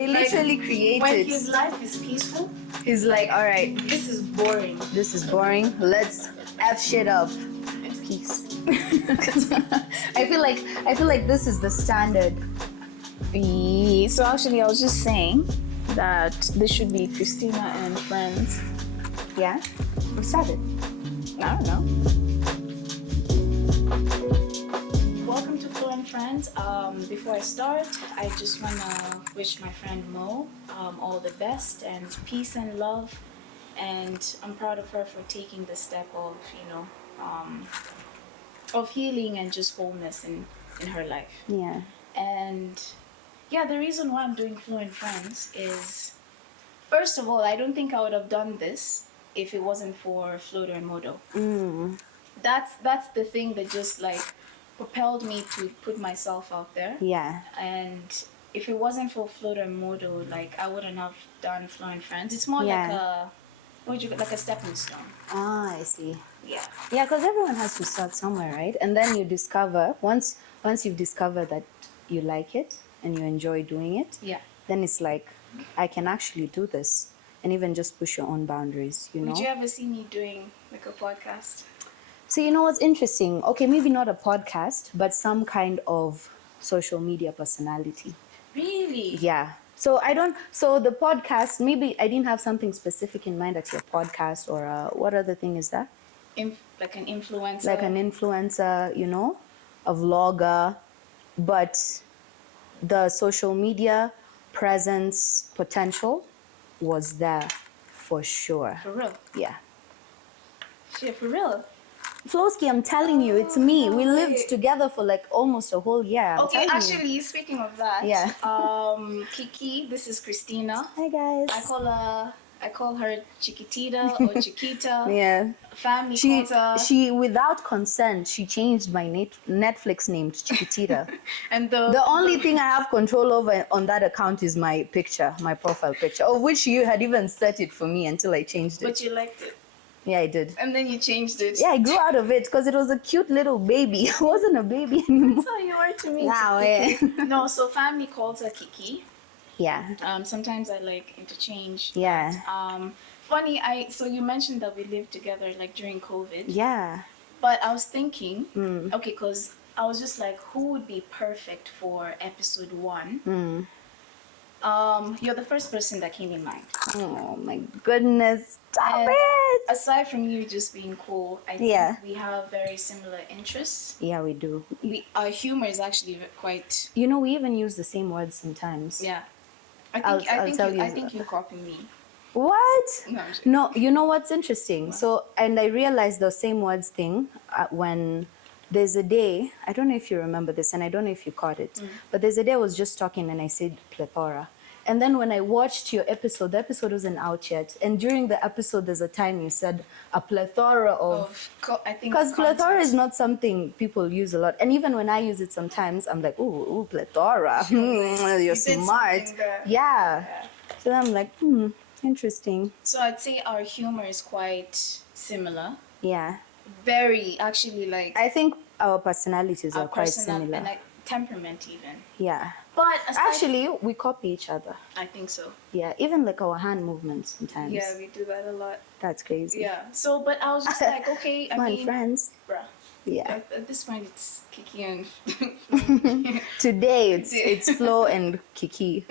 He literally created. When his life is peaceful, He's like, all right, this is boring. this is boring. Let's F shit up. Peace. I feel like this is the standard. So actually, I was just saying that this should be Cristina and Friends. Yeah? Who started? I don't know. Welcome to Flo and Friends. Before I start, I just want to wish my friend Mo all the best and peace and love. And I'm proud of her for taking the step of, of healing and just wholeness in her life. Yeah. And yeah, the reason why I'm doing Flo and Friends is, first of all, I don't think I would have done this if it wasn't for Floater and Modo. That's the thing that just like propelled me to put myself out there. Yeah. And if it wasn't for Floater and Modo, like I wouldn't have done Flo and Friends. It's more like like a stepping stone. Ah, I see. Yeah. Yeah, because everyone has to start somewhere, right? And then you discover, once you've discovered that you like it and you enjoy doing it, Yeah. then it's like, I can actually do this. And even just push your own boundaries, you know? Would you ever see me doing like a podcast? So you know what's interesting? Okay, maybe not a podcast, but some kind of social media personality. Really? Yeah. So the podcast, maybe I didn't have something specific in mind at your podcast or what other thing is that? Like an influencer. Like an influencer, you know, a vlogger, but the social media presence potential was there for sure. For real? Yeah. Shit, for real? Flowski, I'm telling you, it's me. We no lived way. together for like almost a whole year. I'm Okay, telling you. actually, speaking of that, Yeah. Kiki, this is Cristina. Hi guys. I call her Chiquitita or Chiquita. Yeah. Family calls her. She without consent, she changed my Netflix name to Chiquitita. And The only thing I have control over on that account is my picture, my profile picture, of which you had even set it for me until I changed it. But you liked it. Yeah, I did. And then you changed it. Yeah, I grew out of it because it was a cute little baby. It wasn't a baby anymore. That's how you are to me. Wow, Kiki. yeah. No, so family calls her Kiki. Yeah. Sometimes I like interchange. Yeah. Funny, so you mentioned that we lived together like during COVID. Yeah. But I was thinking, okay, because I was just like, who would be perfect for episode 1? You're the first person that came in mind. Oh my goodness. Stop And it. aside from you just being cool, I think Yeah. we have very similar interests. Yeah, we do. Our humor is actually quite. You know, we even use the same words sometimes. Yeah. I'll tell you. I think you copy me. What? No, I'm joking. No, you know what's interesting? So, and I realized the same words thing when there's a day, I don't know if you remember this, and I don't know if you caught it, but there's a day I was just talking and I said plethora. And then when I watched your episode, the episode wasn't out yet. And during the episode, there's a time you said a plethora of... I think Because plethora content. is not something people use a lot. And even when I use it sometimes, I'm like, ooh, plethora. You're You did smart. something there. Yeah. So I'm like, interesting. So I'd say our humor is quite similar. Yeah. Very, actually, like I think our personalities our are quite personal similar. and like temperament even. Yeah. But Actually, we copy each other. I think so. Yeah. Even like our hand movements sometimes. Yeah, we do that a lot. That's crazy. Yeah. So, but I was just like, okay, I Come on, mean, friends. bruh. Yeah. At this point, it's Kiki and. Today it's Flo and Kiki.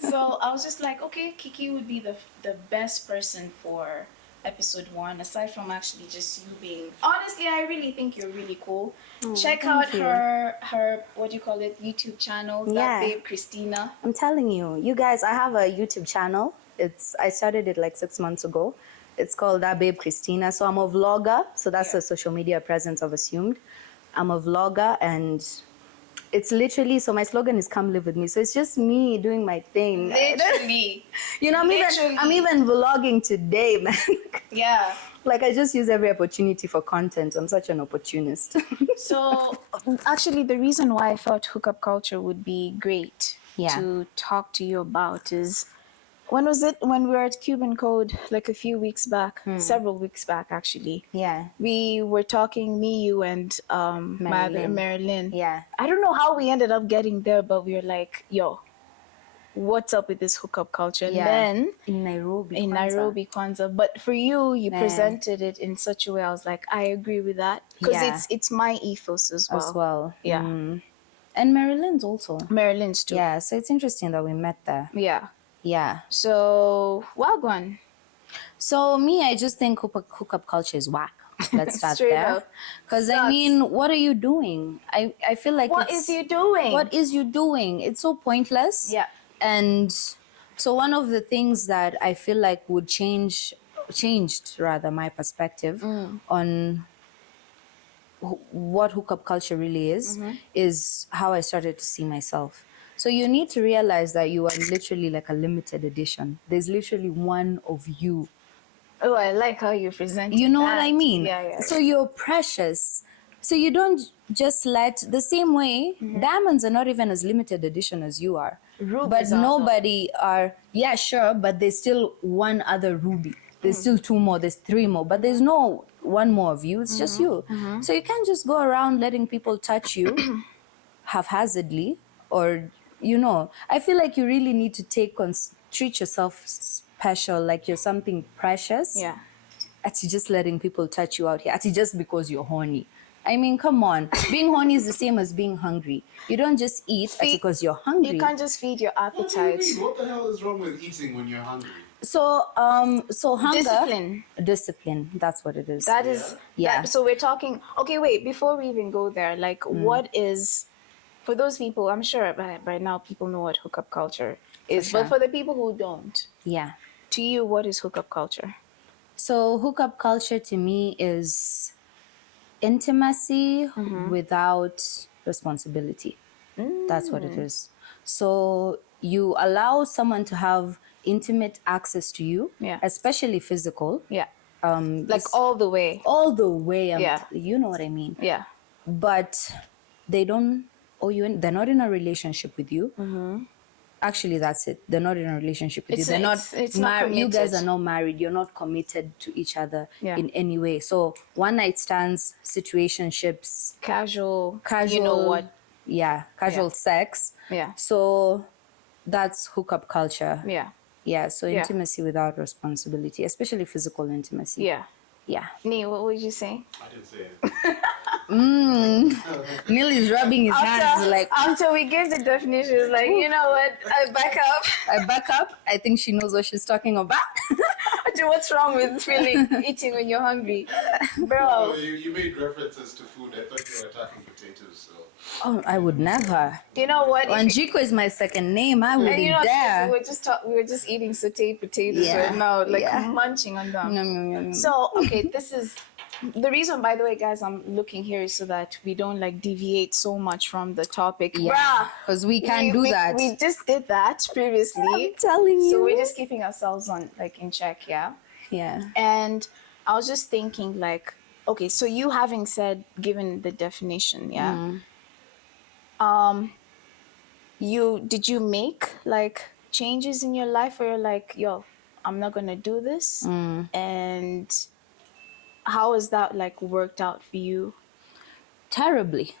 So I was just like, okay, Kiki would be the best person for episode 1, aside from actually just you being. Honestly, I really think you're really cool. Check out you. her what do you call it, YouTube channel. Yeah. That babe Cristina. I'm telling you guys, I have a YouTube channel. I started it like 6 months ago. It's called That Babe Cristina. So I'm a vlogger. So that's a social media presence I've assumed. I'm a vlogger and it's literally, so my slogan is come live with me. So it's just me doing my thing. Literally. You know, I'm even vlogging today, man. Yeah. Like I just use every opportunity for content. I'm such an opportunist. So actually, the reason why I thought Hookup Culture would be great to talk to you about is, when was it? When we were at Cuban Code, like a few weeks back, several weeks back actually. Yeah. We were talking, me, you, and Marilyn. Marilyn. Yeah. I don't know how we ended up getting there, but we were like, yo, what's up with this hookup culture? And Yeah. then In Nairobi. Kwanzaa. But for you, you Nah. presented it in such a way. I was like, I agree with that because Yeah. it's my ethos as well. As well. Yeah. And Maryland's also. Maryland's too. Yeah, so it's interesting that we met there. Yeah. Yeah. So, Wagwan. So me, I just think hookup culture is whack. Let's start Straight there. up. Because I mean, what are you doing? I feel like What is you doing? What is you doing? It's so pointless. Yeah. And so one of the things that I feel like would changed rather my perspective on what hookup culture really is how I started to see myself. So you need to realize that you are literally like a limited edition. There's literally one of you. Oh, I like how you present. You know what I mean? Yeah. So you're precious. So you don't just let the same way diamonds are not even as limited edition as you are. Rubies but are, nobody are, yeah, sure, but there's still one other ruby. There's still two more, there's three more, but there's no one more of you. It's just you. So you can't just go around letting people touch you haphazardly, or, you know, I feel like you really need to treat yourself special, like you're something precious. Yeah. Actually, just letting people touch you out here. Actually, just because you're horny. I mean, come on. Being horny is the same as being hungry. You don't just eat because you're hungry. You can't just feed your appetite. What the hell is wrong with eating when you're hungry? So hunger. Discipline. That's what it is. That is. Yeah. So we're talking. Okay, wait. Before we even go there, like, what is, for those people? I'm sure by now people know what hookup culture is, sure. but for the people who don't, Yeah. to you, what is hookup culture? So hookup culture to me is intimacy without responsibility. That's what it is. So you allow someone to have intimate access to you, especially physical. Yeah. Like all the way. All the way. Yeah. You know what I mean? Yeah. But they don't owe you. They're not in a relationship with you. Actually, that's it. They're not in a relationship with you. They're not married. You guys are not married. You're not committed to each other in any way. So one night stands, situationships, Casual. casual. You know what? Yeah, casual sex. Yeah. So that's hookup culture. Yeah. Yeah. So intimacy without responsibility, especially physical intimacy. Yeah. Yeah. Nee, what would you say? I didn't say it. Neil is rubbing his hands like, After we gave the definitions, like, you know what? I back up. I back up. I think she knows what she's talking about. What's wrong with eating when you're hungry? Bro. Oh, you made references to food. I thought you were attacking potatoes. So. Oh, I would never. You know what? Wanjiko is my second name. I wouldn't And you know, dare. we were just eating sauteed potatoes right now, like munching on them. Nom, nom, nom, nom. So, okay, this is the reason, by the way, guys, I'm looking here is so that we don't like deviate so much from the topic. Yeah, because we can't do that. We just did that previously. I'm telling you. So we're just keeping ourselves on like in check, yeah. Yeah. And I was just thinking, like, okay, so you having given the definition, yeah. Did you make like changes in your life where you're like, yo, I'm not gonna do this, and how has that like worked out for you? Terribly.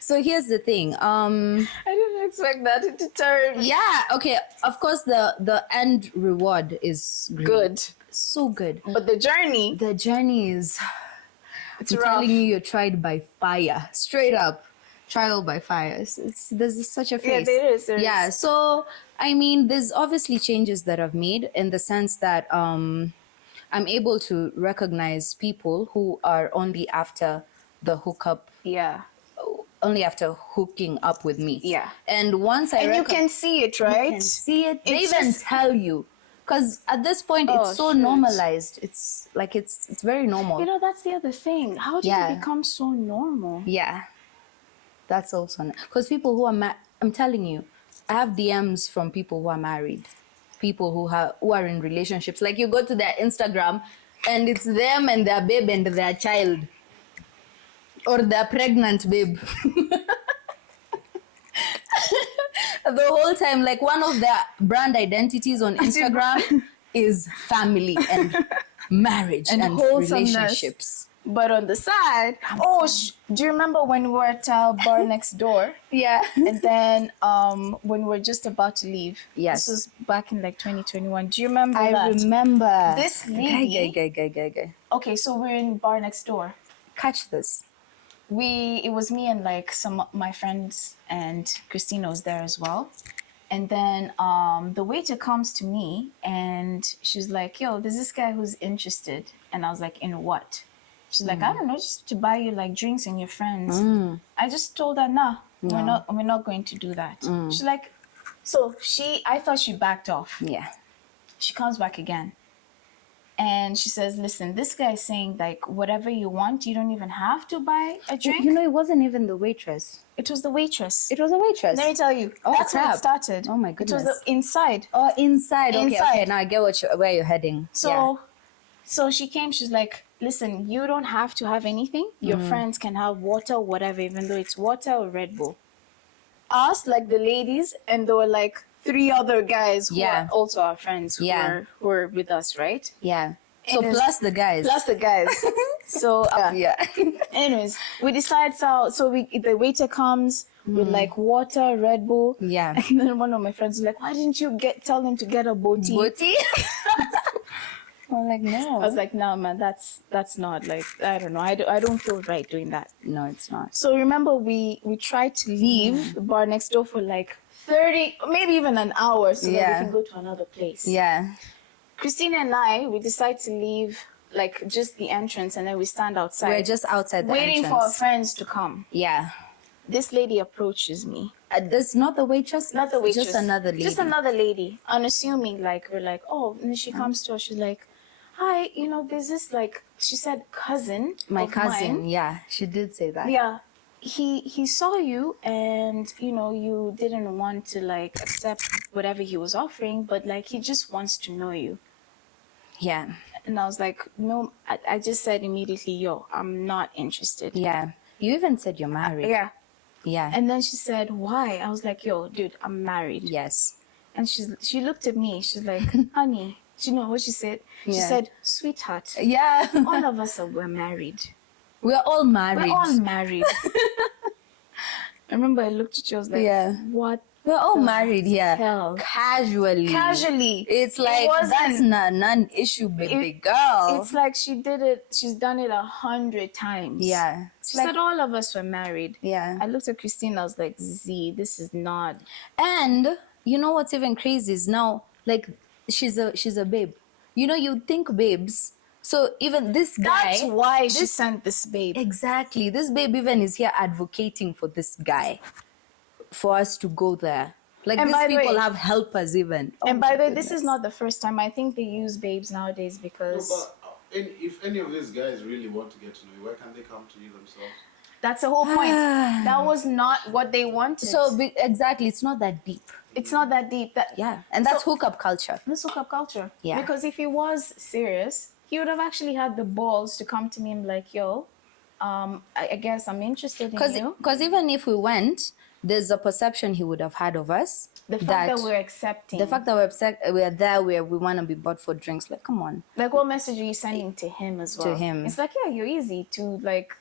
So here's the thing. I didn't expect that to turn. Yeah. Okay. Of course, the end reward is great. Good. So good. But the journey, The journey is. it's I'm rough. telling you, you're tried by fire. Straight up, trial by fire. There's such a Yeah, face. there is. Yeah. So I mean, there's obviously changes that I've made in the sense that I'm able to recognize people who are only after the hookup. Yeah. Only after hooking up with me. Yeah. And once I And you can see it, right? you can see it. They It's even just- tell you, because at this point Oh, it's so shit. normalized. It's like it's very normal. You know, that's the other thing. How did Yeah. it become so normal? Yeah, that's also because people who are I'm telling you, I have DMs from people who are married, people who are in relationships. Like you go to their Instagram, and it's them and their babe and their child. Or they're pregnant, babe. The whole time, like one of their brand identities on Instagram is family and marriage and wholesomeness. relationships. But on the side, do you remember when we were at bar next door? Yeah. And then when we were just about to leave. Yes. This was back in like 2021. Do you remember I that? remember. This lady. Guy. Okay, so we're in bar next door. Catch this. It was me and like some of my friends, and Christina was there as well. And then the waiter comes to me and she's like, yo, there's this guy who's interested. And I was like, in what? She's like, I don't know, just to buy you like drinks and your friends. I just told her, nah, No. we're not going to do that. She's like, I thought she backed off. Yeah. She comes back again. And she says, listen, this guy is saying like, whatever you want, you don't even have to buy a drink. You know, it wasn't even the waitress. It was the waitress. It was a waitress. Let me tell you, Oh, that's where crap. it started. Oh my It was goodness. the inside. Oh, inside. Okay, Inside. okay. Now I get where you're heading. So she came, she's like, listen, you don't have to have anything. Your friends can have water, whatever, even though it's water or Red Bull. Us, like the ladies, and there were like 3 other guys who are also our friends who were with us, right? Yeah. So And plus the guys. Plus the guys. So yeah. anyways, we decide the waiter comes with like water, Red Bull. Yeah. And then one of my friends was like, why didn't you tell them to get a boti? Booty? I'm like, no. I was like, no, man, that's not like, I don't know. I don't feel right doing that. No, it's not. So remember, we tried to leave the bar next door for like 30, maybe even an hour so that we can go to another place. Yeah. Christina and I, we decide to leave like just the entrance, and then we stand outside. We're just outside the waiting entrance. for our friends to come. Yeah. This lady approaches me. That's not the waitress? Not the waitress. Just another lady. Just another lady. Unassuming, like, we're like, oh, and she comes to us, she's like, hi, you know, there's this, like, she said cousin My of cousin, mine. yeah. She did say that. Yeah. He saw you, and, you know, you didn't want to, like, accept whatever he was offering, but, like, he just wants to know you. Yeah. And I was like, no, I just said immediately, yo, I'm not interested. Yeah. You even said you're married. Yeah. Yeah. And then she said, why? I was like, yo, dude, I'm married. Yes. And she looked at me. She's like, honey, do you know what she said? She Yeah. said, sweetheart, Yeah. all of us we're married. We're all married. We're all married. I remember I looked at you, I was like, Yeah. what? We're all married, yeah. hell? Casually. Casually. It's like, wasn't- that's not non-issue, baby girl. It's like she's done it 100 times. Yeah. She said all of us were married. Yeah. I looked at Christina, I was like, Z, this is not. And you know what's even crazy is now, like, she's a babe. You know, you think babes. So even this guy. That's why she sent this babe. Exactly. This babe even is here advocating for this guy, for us to go there. Like, And these by the people way- have helpers even. And Oh by my the way, this is goodness. not the first time. I think they use babes nowadays No, because but if any of these guys really want to get to know you, why can't they come to you themselves? that's the whole point. That was not what they wanted. So exactly, it's not that deep. it's not that deep. Yeah, and that's So- hookup culture. This hookup culture. Yeah. Because if he was serious, he would have actually had the balls to come to me and be like, yo, I guess I'm interested in you. Because even if we went, there's a perception he would have had of us. The fact that we're accepting. The fact that we're there where we want to be bought for drinks. Like, come on. Like, what message are you sending to him as well? To him. It's like, yeah, you're easy to, like,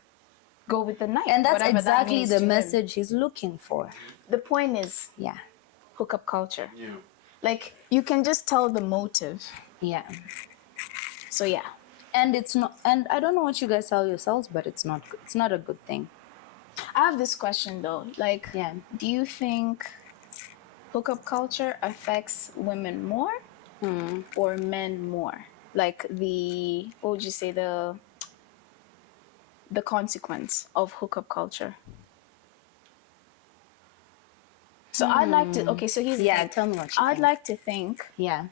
go with the night. And that's whatever that exactly means the to him. message he's looking for. The point is Yeah. hookup culture. Yeah. Like, you can just tell the motive. Yeah. So, yeah. And it's not, and I don't know what you guys tell yourselves, but it's not a good thing. I have this question, though. Like, Yeah. do you think hookup culture affects women more or men more? Like, what would you say, the consequence of hookup culture? So I'd like to, okay, so here's the Yeah, thing. tell me what you I'd think. like to think, Yeah.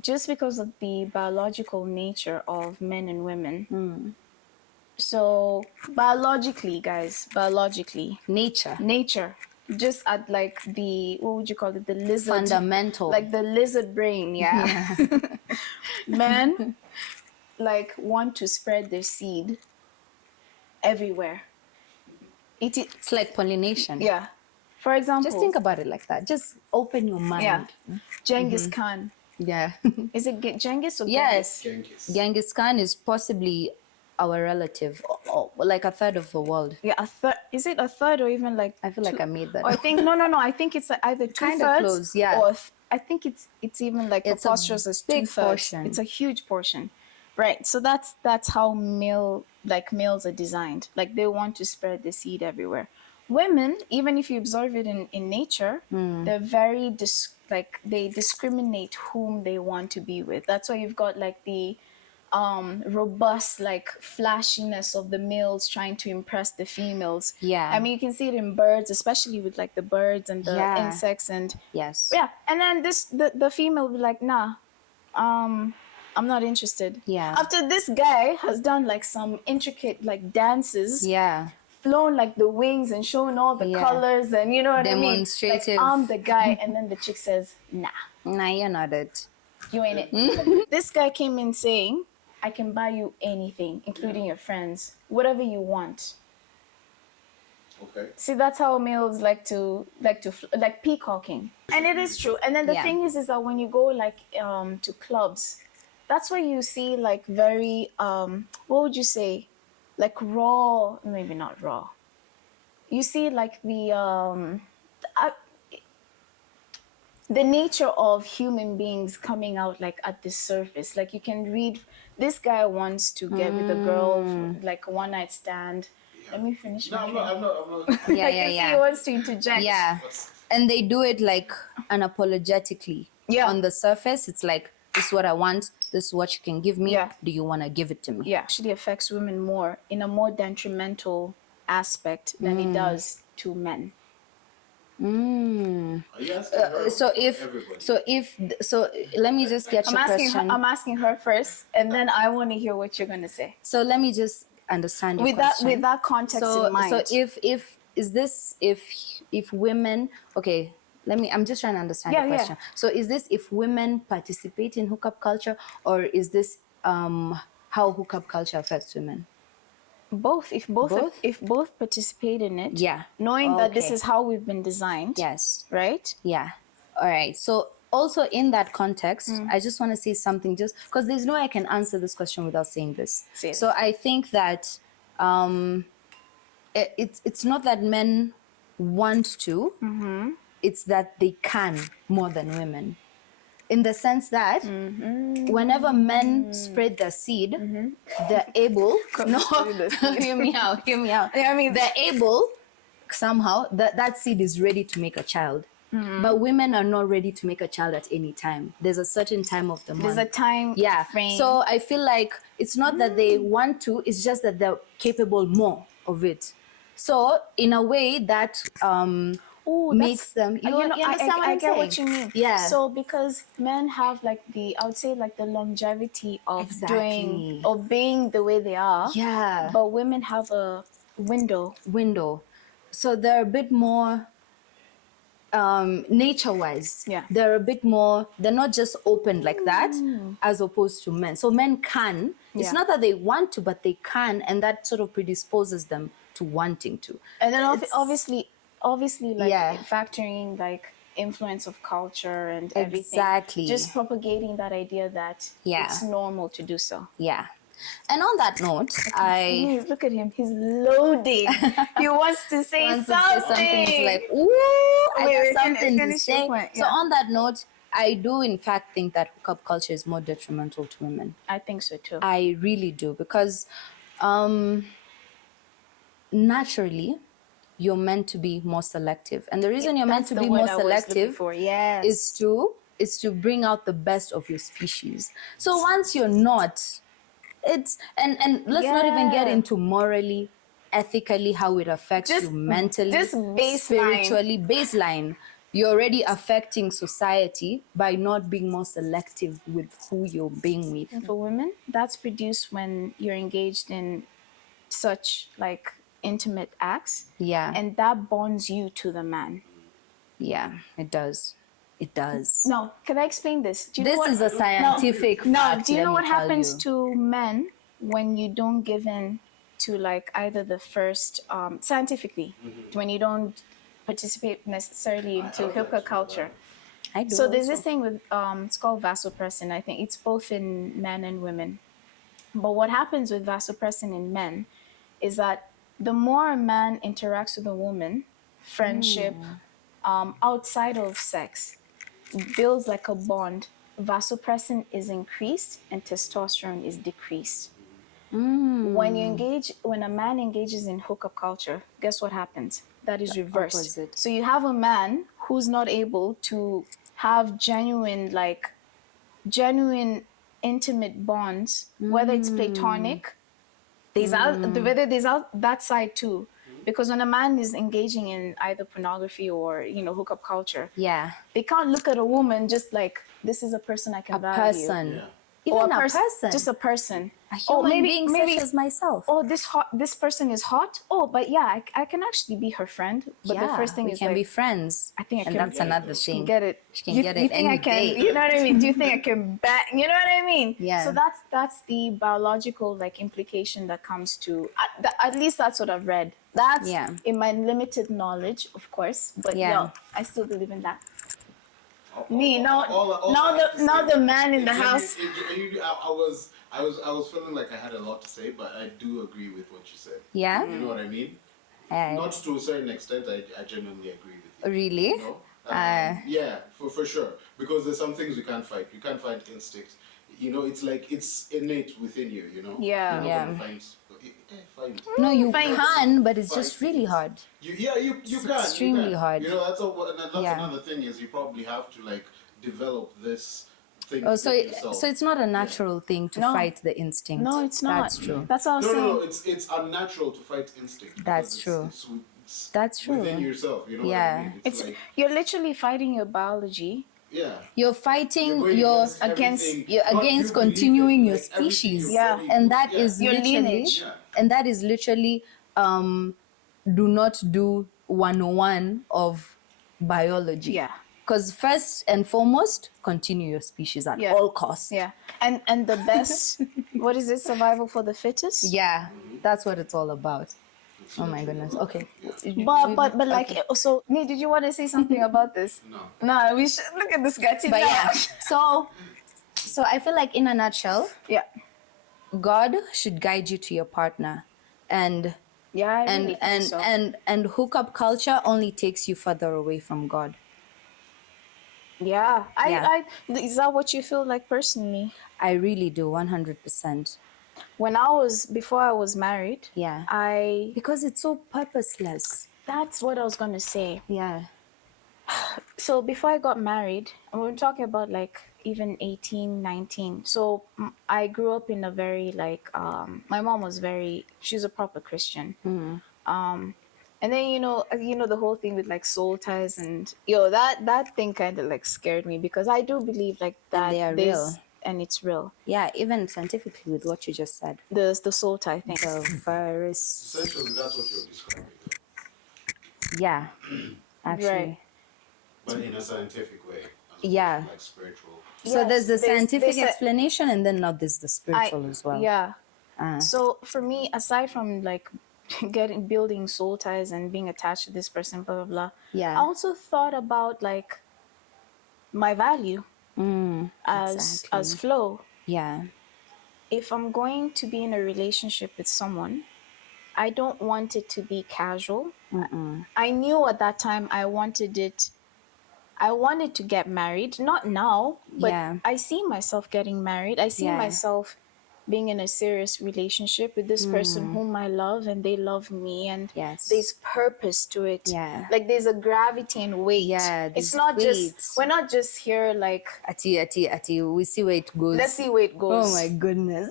just because of the biological nature of men and women. So biologically, guys, Nature. nature, just at like the, what would you call it, the lizard, Fundamental. like the lizard brain, yeah. Men like want to spread their seed everywhere. It's like pollination. Yeah. For example, Just think about it like that. Just open your mind. yeah, Genghis Khan. Yeah. Is it Genghis or Yes. Genghis. Genghis Khan is possibly our relative, like a third of the world. Yeah, a third. Is it a third or even like? I feel like I made that Or I up. think no. I think it's either Kinda 2/3 close, yeah. or I think it's even like It's a preposterous as big 2/3. portion. It's a huge portion, right? So that's how males are designed. Like they want to spread the seed everywhere. Women, even if you observe it in nature, they're very like they discriminate whom they want to be with. That's why you've got like the robust like flashiness of the males trying to impress the females. Yeah. I mean, you can see it in birds, especially with like the birds and the Yeah. insects and Yes. yeah. And then the female will be like, nah, I'm not interested. Yeah. After this guy has done like some intricate like dances, Yeah. flown like the wings and shown all the Yeah. colors and you know what I mean? Like Demonstrative. I'm the guy, and then the chick says, nah, Nah, you're not it. you ain't it. This guy came in saying, I can buy you anything, including your friends, whatever you want. Okay. See, that's how males like peacocking, and it is true. And then the Yeah. thing is that when you go like to clubs, that's where you see like very what would you say, like raw, maybe not raw. You see like the nature of human beings coming out like at the surface. Like you can read, this guy wants to get with a girl, like a one night stand. Let me finish. No, my I'm drink. not. Yeah, I yeah, can see yeah. he wants to interject. Yeah. And they do it like unapologetically. Yeah. On the surface, it's like, this is what I want, this is what you can give me. Yeah. Do you want to give it to me? Yeah, actually affects women more in a more detrimental aspect than it does to men. Are you asking her So or if everybody? so let me just get your question. I'm asking her first, and then I want to hear what you're gonna say. So let me just understand your With question. that context in mind. So if is this if women, okay, I'm just trying to understand Yeah, the yeah. question. So is this if women participate in hookup culture, or is this how hookup culture affects women? Both, Both? if both participate in it, Yeah. knowing that this Okay. is how we've been designed, Yes. right? Yeah. All right. So also in that context, I just want to say something, just because there's no way I can answer this question without saying this. Say it. So I think that it's not that men want to, it's that they can more than women. In the sense that whenever men spread their seed, they're able. No, hear me out. Hear me out. Yeah, I mean- they're able somehow. That seed is ready to make a child. But women are not ready to make a child at any time. There's a certain time of the month. There's a time Yeah. frame. So I feel like it's not that they want to, it's just that they're capable more of it. So in a way that Ooh, makes them, you understand what I I'm get what saying? you mean. Yeah. So because men have like I would say like the longevity of Exactly. being the way they are. Yeah. But women have a window. So they're a bit more nature-wise. Yeah. They're a bit more, they're not just open like that as opposed to men. So men can, it's Yeah. not that they want to, but they can, and that sort of predisposes them to wanting to. And then It's- obviously like Yeah. factoring like influence of culture and everything. Exactly. Just propagating that idea that Yeah. it's normal to do so. Yeah. And on that note, I Look at him, he's loading. He wants to say want to something. say something. It's like, ooh, I Wait, got something to finish your say. point, So yeah. on that note, I do in fact think that hookup culture is more detrimental to women. I think so too. I really do, because naturally you're meant to be more selective, and the reason you're meant That's to the be word more I was looking selective for. Yes. is to bring out the best of your species. So once you're not, it's and let's not even get Yeah. into morally, ethically, how it affects Just- you mentally, just baseline. spiritually, baseline. You're already affecting society by not being more selective with who you're being with. And for women, that's produced when you're engaged in such like intimate acts. Yeah. And that bonds you to the man. Yeah, it does. It does. No, can I explain this? Do you know This what, is a scientific No, fact, do you let know me what tell happens you. to men when you don't give in to like either the first scientifically, when you don't participate necessarily into hookup culture? I do So there's also. this thing with it's called vasopressin. I think it's both in men and women. But what happens with vasopressin in men is that the more a man interacts with a woman, friendship, outside of sex, builds like a bond, vasopressin is increased and testosterone is decreased. When a man engages in hookup culture, guess what happens? That is reversed. Opposite. So you have a man who's not able to have genuine intimate bonds, whether it's platonic, whether there's that side too. Because when a man is engaging in either pornography or hookup culture, Yeah. they can't look at a woman just like this is a person I can A value. person. Yeah. Even Or a person. just a person. A human being such as myself. Oh, this person is hot. Oh, but yeah, I can actually be her friend. But the first thing we is can like, be friends. I think I and can that's get another she thing. can get it. She can you, get you it think any I can? day. You know what I mean? Do you think I can bet? You know what I mean? Yeah. So that's the biological implication that comes to. At least that's what I've read. That's in my limited knowledge, of course. But Yeah. I still believe in that. All Now I have to say, the man in the house. I was feeling like I had a lot to say, but I do agree with what you said. Yeah? You know what I mean? Uh, Not to a certain extent, I genuinely agree with you. Really? You know? Yeah, for sure. Because there's some things you can't fight. You can't fight instinct. You know, it's like it's innate within you. You know. Yeah. You're not Yeah. gonna find. No, you Fine. can, but it's Fight just really things. hard. You It's can. extremely you can. hard. You know, that's Yeah. another thing is you probably have to develop this thing. Oh, so within yourself. so it's not a natural thing to No. fight the instinct. No, it's not. That's true. That's all I'm saying. No, it's unnatural to fight instinct. That's because true. It's That's true. within yourself. You know Yeah. what I mean? It's you're literally fighting your biology. Yeah. You're fighting Going your against- everything, you're not against you believe continuing it, your everything species. your Yeah. body And that goes- is Your literally lineage. Yeah. and that is literally do not do 101 of biology. Yeah. Because first and foremost, continue your species at Yeah. all costs. Yeah. And the best what is it? Survival for the fittest? Yeah, that's what it's all about. Oh my goodness. Okay. But so Nee, did you want to say something about this? No. No, we should look at this guy. But yeah, so I feel like in a nutshell, Yeah. God should guide you to your partner, and Yeah, I really think so. and hookup culture only takes you further away from God. Yeah. Yeah. Is that what you feel like personally? I really do, 100%. Before I was married, Yeah. I Because it's so purposeless. that's what I was gonna say. Yeah. So before I got married, and we're talking about even 18, 19. So I grew up in a very my mom was she's a proper Christian. And then the whole thing with soul ties and that thing kind of scared me because I do believe that they are there's- real. and it's real. Yeah, even scientifically with what you just said. The soul tie thing. The virus. Essentially, that's what you're describing. Yeah. Actually. Right. But in a scientific way. as opposed Yeah. to, spiritual. So Yes, there's the they scientific said- explanation, and then now there's the spiritual as well. Yeah. Ah. So for me, aside from building soul ties and being attached to this person, blah blah blah. Yeah. I also thought about my value as exactly. Flo. Yeah. If I'm going to be in a relationship with someone, I don't want it to be casual. I knew at that time I wanted to get married. Not now, but Yeah. I see myself getting married. I see Yeah. myself being in a serious relationship with this person whom I love and they love me, and Yes. there's purpose to it. Yeah. There's a gravity and weight. Yeah, It's there's not weight. just we're not just here Ati, we see where it goes. let's see where it goes. Oh my goodness.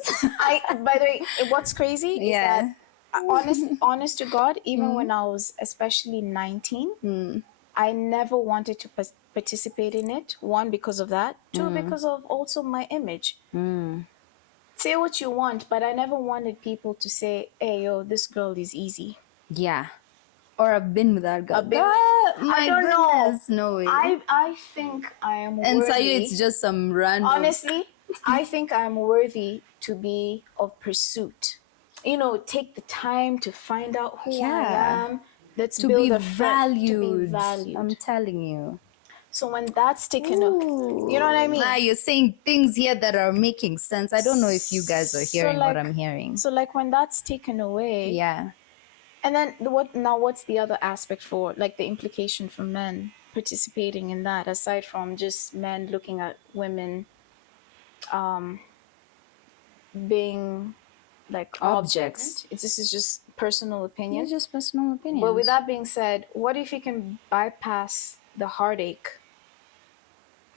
By the way, what's crazy is Yeah. that honest to God, even when I was especially 19, I never wanted to participate in it. One, because of that. Two, because of also my image. Say what you want, but I never wanted people to say, "Hey, yo, this girl is easy." Yeah. Or I've been with that girl. I've been- My I don't know. goodness, no way. I think I am and worthy. so it's just some random. Honestly, I think I'm worthy to be of pursuit. Take the time to find out who I Yeah. am. Let's to build be a friend. To be valued. valued. I'm telling you. So when that's taken up, you know what I mean? Ah, you're saying things here that are making sense. I don't know if you guys are So, hearing what like- I'm hearing. So like when that's taken away, Yeah. and then what's the other aspect for, like, the implication for men participating in that, aside from just men looking at women being like objects? This is just personal opinion. It's just personal opinions. But with that being said, what if you can bypass the heartache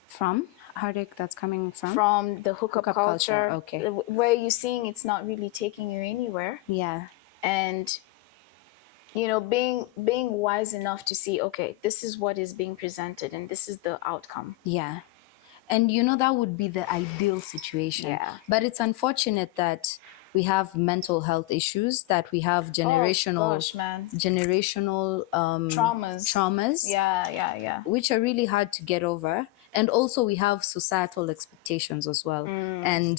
From heartache that's coming from the hookup Hookup culture, culture, okay. where you're seeing it's not really taking you anywhere, Yeah. and you know, being wise enough to see, okay, this is what is being presented and this is the outcome. Yeah. And you know, that would be the ideal situation. Yeah. But it's unfortunate that we have mental health issues, that we have generational gosh, man. generational traumas, Yeah. which are really hard to get over. And also we have societal expectations as well. And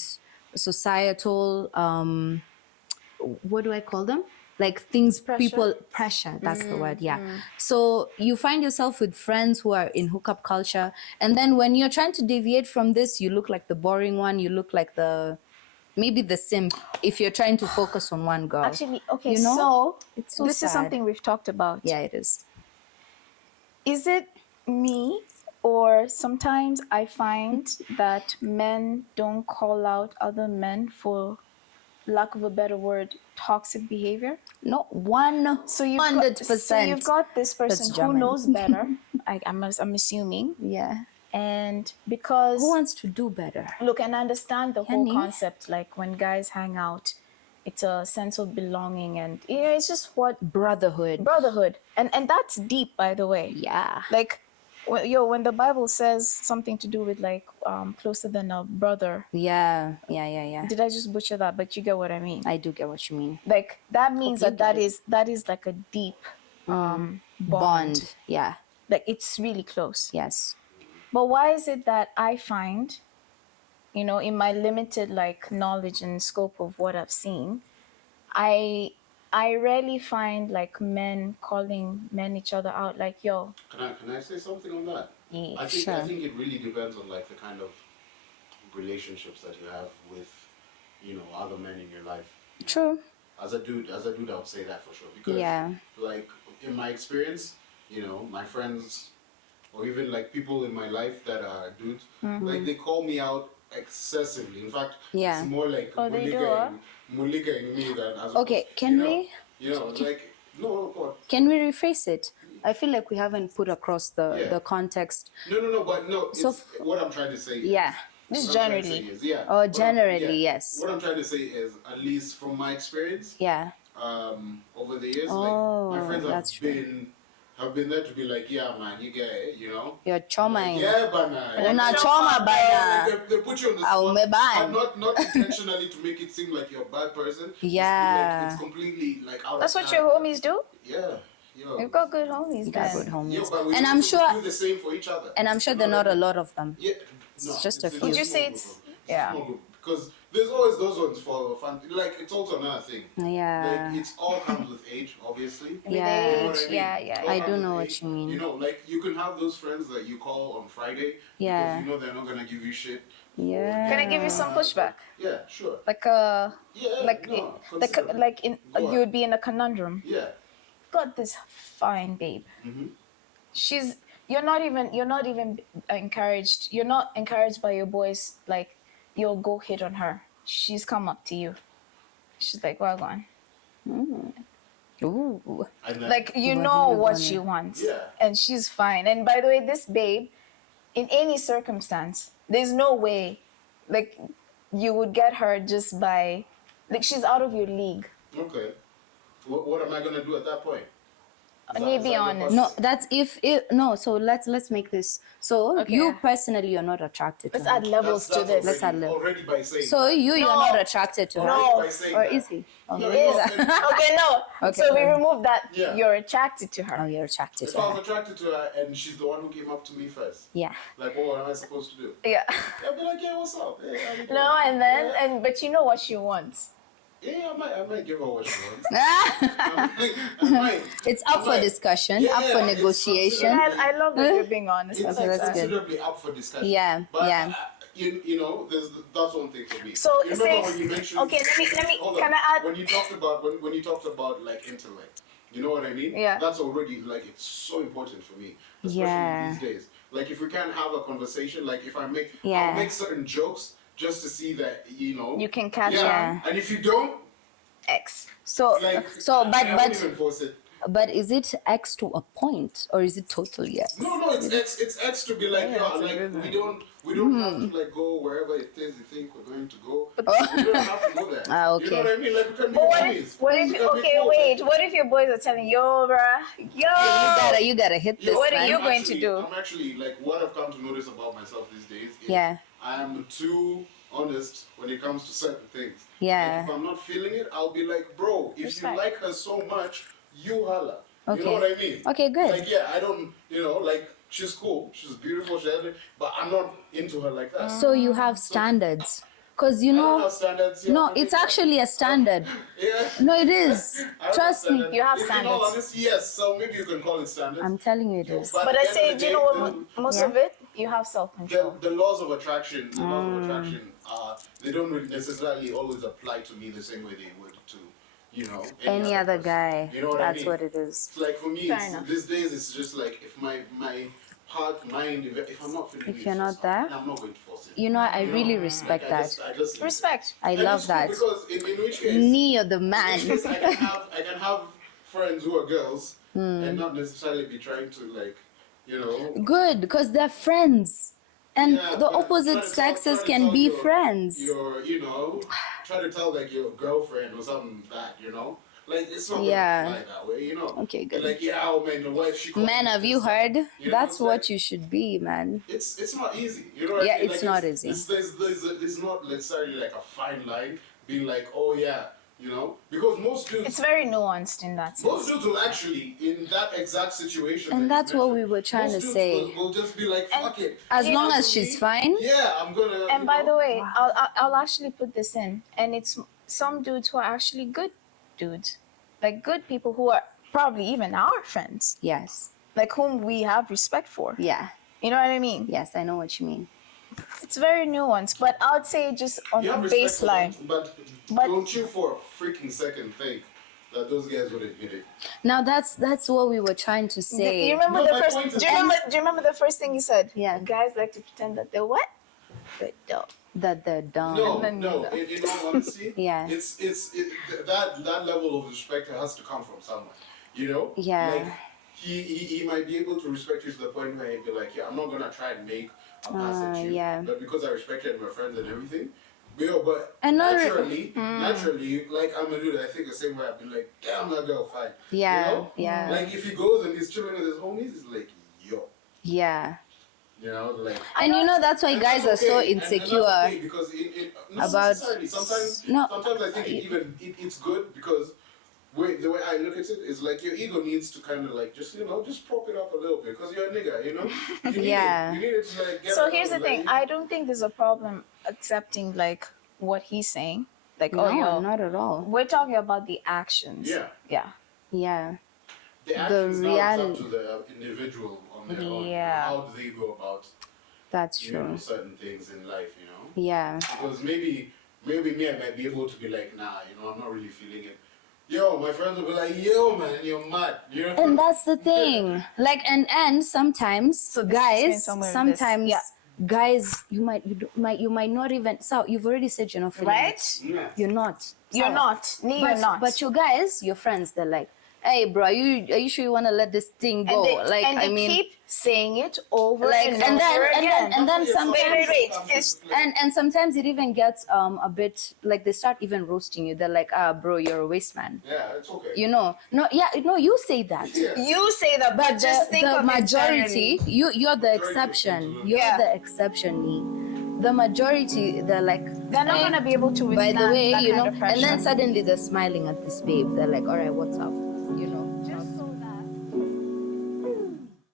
societal what do I call them? Like things people pressure, that's the word, yeah. So you find yourself with friends who are in hookup culture, and then when you're trying to deviate from this, you look like the boring one, you look like maybe the simp if you're trying to focus on one girl. Actually, okay, you know? so It's so this is sad. something we've talked about. Yeah, it is. Is it me, or sometimes I find that men don't call out other men for, lack of a better word, toxic behavior? No, 100%. So you've got this person who German. knows better. I'm assuming, Yeah. and because Who wants to do better? look, and I understand the whole Henny? concept. Like when guys hang out, it's a sense of belonging, and you know, it's just what brotherhood, and that's deep, by the way. Yeah. Like, when the Bible says something to do with like closer than a brother. Yeah. Did I just butcher that? But you get what I mean. I do get what you mean. Like that means you that get that is like a deep bond. Yeah. Like it's really close. Yes. But why is it that I find, you know, in my limited like knowledge and scope of what I've seen, I rarely find like men calling men each other out like, yo. Can I say something on that? Yeah, I think sure. it really depends on like the kind of relationships that you have with, you know, other men in your life. True. As a dude, I would say that for sure. Because, Yeah. like, in my experience, you know, my friends, or even like people in my life that are dudes, like they call me out excessively. In fact, Yeah. it's more like Oh, they do, huh? muliga in me than as Okay, opposed- can you know, we- You know, like no, God. Can we rephrase it? I feel like we haven't put across Yeah. the context. No, but no. So It's, what I'm trying to say. Yeah. Just What I'm trying to generally. say is, yeah. Oh, What I'm- generally, yeah. yes. What I'm trying to say is, at least from my experience, Yeah. over the years, Oh, like my friends that's true. have been there to be like, yeah, man, you get it, you know. You're choming. Yeah, bana. Una choma bana. They put you on the Au spot, meban. but not intentionally to make it seem like you're a bad person. It's Yeah. it's completely like out That's of what your character. homies do? Yeah. Yo. You've got good homies, You got then. good homies. Yeah, but we And I'm also sure do the same for each other. and I'm sure there are not a lot of them. Yeah, It's just a few. Would you say small it's- group of- yeah. a small group, because there's always those ones for fun. Like it's also another thing. Yeah. Like it's all comes with age, obviously. With Yeah. You know what age, I mean? yeah. It all I comes do with know what age. you mean. You know, like you can have those friends that you call on Friday Yeah. because you know they're not gonna give you shit. Yeah. Can I give you some pushback? Yeah, sure. Like Yeah, like no, like consider it. like in Go you on. would be in a conundrum. Yeah. Got this fine babe. She's you're not even encouraged. You're not encouraged by your boys. Like, you'll go hit on her. She's come up to you. She's like, well, go on. Ooh. And then, Like, you What know do you what want? she wants. Yeah. And she's fine. And by the way, this babe, in any circumstance, there's no way, like, you would get her just by, like, she's out of your league. okay. What am I gonna do at that point? Is Let me is be your honest. No, that's if it no. So let's make this. So Okay, you yeah. personally, you're not attracted to Let's her. add levels to this. Let's add level. already by saying. So you're No. not attracted to her, No. by saying or that. is he? Oh, No, It is. no, Okay, no. Okay. So we remove that. Yeah. You're attracted to her. oh, you're attracted If to I was her. attracted to her and she's the one who came up to me first, Yeah. like, what am I supposed to do? Yeah. I'd be like, yeah, what's up? Hey, how you doing? No, and then Yeah. but you know what she wants. Yeah, I might give her what she wants. I might. It's up for discussion, up for it's negotiation. I love that you're being honest. It's I like that's that. good. considerably up for discussion. Yeah, But, yeah. you know, that's one thing for me. So, you remember say, when you mentioned? okay, let me, hold can on. I add? When you talked about like intellect, you know what I mean? Yeah. That's already like it's so important for me, especially Yeah. these days. Like if we can't have a conversation, like if I'll Yeah. make certain jokes just to see that you know You can catch Yeah. And if you don't, X. So, like so, I won't even force it. but is it X to a point or is it totally X? No, it's X. It's X to be like, Yeah, it's a like good we don't have to like go wherever it is you think we're going to go. Oh. We don't have to go there. Ah, You know okay. what I mean? Like we can be But homies. what if We can be okay, cool. wait, what if your boys are telling you, yo, bruh, yo, You gotta hit this, What are man. you going to do? I'm actually like what I've come to notice about myself these days is Yeah. I am too honest when it comes to certain things. Yeah. Like, if I'm not feeling it, I'll be like, bro, if Respect. you like her so much, you holla. You Okay. know what I mean? Okay, good. Like yeah, I don't, you know, like she's cool, she's beautiful, she has it, but I'm not into her like that. So you have standards. Because you I don't know, have standards. Yeah, no, I mean, it's actually a standard. yeah. No, it is. I don't Trust have me. standards. You have In all standards. honesty, yes. So maybe you can call it standards. I'm telling you it is. But But at I the end say, of do the you know day, what? Most Yeah. of it, you have self-control. the laws of attraction, they don't really necessarily always apply to me the same way they would to, you know, Any other person. guy. You know what That's I mean? what it is. It's like for me, Fair enough. these days it's just like if my mind, if I'm not feeling If it, you're it's not just there, I'm not going to force it. You know, I really know? respect Like, that. I just Respect. I And love it's cool that. because in which case, Me or the in man. which case I can have friends who are girls and not necessarily be trying to like, you know. Good, because they're friends. And Yeah, the but opposite try to sexes tell can be your- friends. Your, you know, try to tell like your girlfriend or something that, you know, like it's not Yeah. gonna fly that way, you know. Okay, good. Like yeah, oh man, the wife she. called Man, me have this you and- heard? You know That's I'm what saying? you should be, man. It's not easy, you know. What Yeah, I mean? it's like, not easy. There's not necessarily like a fine line being like, oh yeah, you know, because most dudes. It's very nuanced in that Most sense. dudes will actually, in that exact situation, And that you that's what mentioned, we were trying most to dudes say. Will just be like, fuck it. As Yeah. long as For she's me, fine. Yeah, I'm gonna. And you by know, the way, I'll actually put this in, and it's some dudes who are actually good dudes, like good people who are probably even our friends, Yes. like whom we have respect for. Yeah. You know what I mean? Yes, I know what you mean. It's very nuanced, but I would say just on you the have respect for baseline. them, but But- don't you for a freaking second think that those guys would admit it? Now that's what we were trying to say. You remember No, the my first? point is- Do you remember the first thing you said? Yeah. Guys like to pretend that they're what? They're dumb. That they're dumb. No, then- no. In all honesty, Yeah. that level of respect has to come from someone. You know. Yeah. Like he might be able to respect you to the point where he'd be like, yeah, I'm not gonna try and make a pass at you, yeah. but because I respect you and we're friends and everything. But And not- naturally, like I'm gonna do that. I think the same way. I've been like, damn, that girl fine. Yeah, You know? yeah. Like if he goes and he's chilling with his homies, it's like, yo, Yeah. you know, like. And you know that's why And guys are that's so okay, and that's insecure. okay because not about- necessarily. Sometimes No. I think it's good because the way I look at it is like your ego needs to kind of like just just prop it up a little bit because you're a nigga, you know. You need Yeah. it. You need it to like get. So out here's the of, thing. like, I don't think there's a problem accepting like what he's saying. Like, No, oh, yo, not at all. we're talking about the actions. Yeah. Yeah. Yeah. the actions now real- it's up to the individual on their own. Yeah. How do they go about That's you know true. certain things in life, you know? Yeah. Because maybe me I might be able to be like, nah, you know, I'm not really feeling it. Yo, my friends will be like, yo, man, you're mad. You know? And that's the thing. Like and sometimes So this is going guys, somewhere with this. sometimes Yeah. guys, you might not even. So you've already said you're not feeling Right? it. Yeah. You're not. You're So- not. But, You're not. But your guys, your friends, they're like, hey, bro, are you sure you want to let this thing go? and they keep saying it over like, and, and then over and again. then and then Yeah, sometimes wait. It's- and sometimes it even gets a bit like they start even roasting you. They're like, bro, you're a waste man. Yeah, it's okay. You know, no, you say that. Yeah. You say that, but just think the of majority, it generally. you're the Majority exception. of people You're Yeah. the exception. Nee. The majority, they're like, They're not "Hey, gonna be able to by withstand the way, that you know, kind of pressure. and then suddenly they're smiling at this babe. They're like, all right, what's up? You know.